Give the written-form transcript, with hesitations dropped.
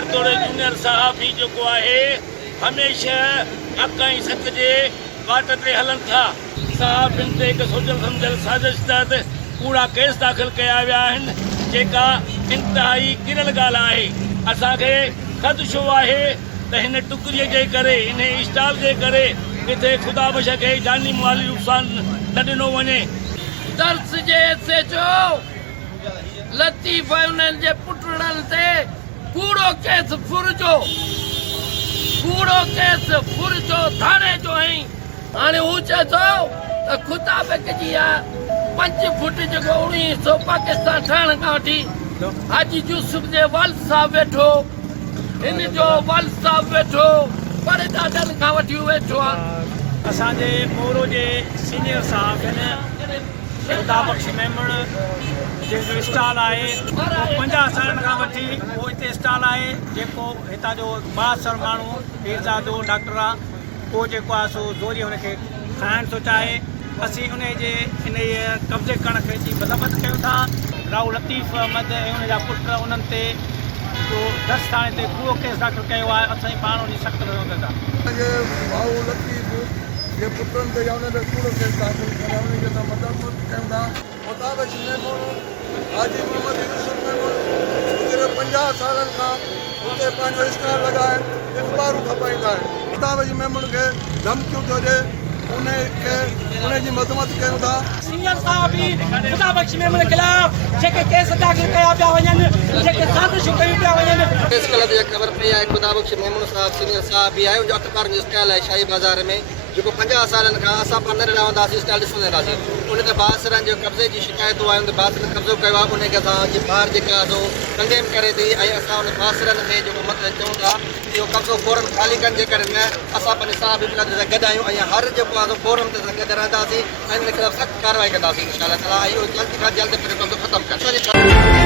सीनियर तोड़े जूनियर सहाफ़ी जेको आहे हमेशह हक़ ऐं सच जे वाट ते हलनि था। सहाफ़ियुनि ते हिकु सोचियल सम्झियल साज़िश तहत कूड़ा केस दाख़िल कया विया आहिनि जेका इंतिहाई किरल ॻाल्हि आहे। असांखे ख़दशो आहे त हिन टुकरीअ जे करे इन स्टॉल जे करे किथे ख़ुदा बश खे जानी माली नुक़सान न ॾिनो वञे। दर्स जे हिसे जो लतीफ़ उन्हनि जे पुटड़नि ते कूड़ो केस फुरजो थाने जो ऐं हाणे हू चए थो त ख़ुदा बख जी 5 फुट जेको 1900 पाकिस्तान ठहण खां वठी हाजी यूसुफ जे वालिद साहब वेठो, हिन जो वालिद साहब वेठो, पर ॾाढनि खां वठी वेठो आहे। असांजे मोरो जे सीनियर साहब आहिनि ख़ुदा बख़्श मेमण जो स्टॉल आहे 50 सालनि खां वठी उहो हिते स्टॉल आहे जेको हितां जो 62 माण्हू पीरज़ा जो डॉक्टर आहे उहो जेको आहे सो ज़ोरी हुनखे खाइणु थो चाहे। असीं उन जे इन कब्ज़े करण खे जी मज़म्मत कयूं था। राव लतीफ़ अहमद ऐं उन जा पुट उन्हनि ते दस थाणे ते कूड़ो केस दाख़िल कयो आहे। असां पाण उन सख़्तु विरोध कंदा। भाऊ लतीफ़ जे पुटनि ते या उन ते कूड़ो केस दाख़िल करे उन खे असां मज़म्मत कयूं था। मुताबिक़ हाजी मोहम्मद यूसुफ गुज़िरियल 50 सालनि खां उते पंहिंजो स्टॉल लॻाइनि इख़बारूं खपाईंदा आहिनि। मुताबिक़ मेमण खे धमकियूं थो ॾिए उनजी मज़म्मत कयूं था। सीनियर साहब भी ख़ुदा बख़्श मेमण खिलाफ़ जेके केस दाख़िल कया पिया वञनि, जेके साज़िशूं कयूं पिया वञनि। केस ग़लति जी ख़बर पई आहे ख़ुदा बख़्श मेमण साहब सीनियर साहब भी आहे उनजो अतकार जो स्टाइल आहे शाही बाज़ार में जेको 50 सालनि खां असां पाण न रहंदासीं स्टाइल ॾिसंदा रहंदासीं। उन ते बासरनि जो कब्ज़े जी शिकायतूं आहिनि त बासरनि कब्ज़ो कयो आहे उनखे असां ॿाहिरि जेका सो कंडेम करे थी ऐं असां उन बासरनि में जेको मतिलबु चऊं था इहो कब्ज़ो फ़ौरन ख़ाली कनि जे करे न असां पंहिंजे साहब सां गॾु आहियूं ऐं हर जेको आहे फ़ौरन ते गॾु रहंदासीं ऐं उन ख़िलाफ़ सख़्तु कार्रवाई कंदासीं इनशाअल्लाह ताला। इहो जल्द खां जल्द कब्ज़ो ख़तमु कनि।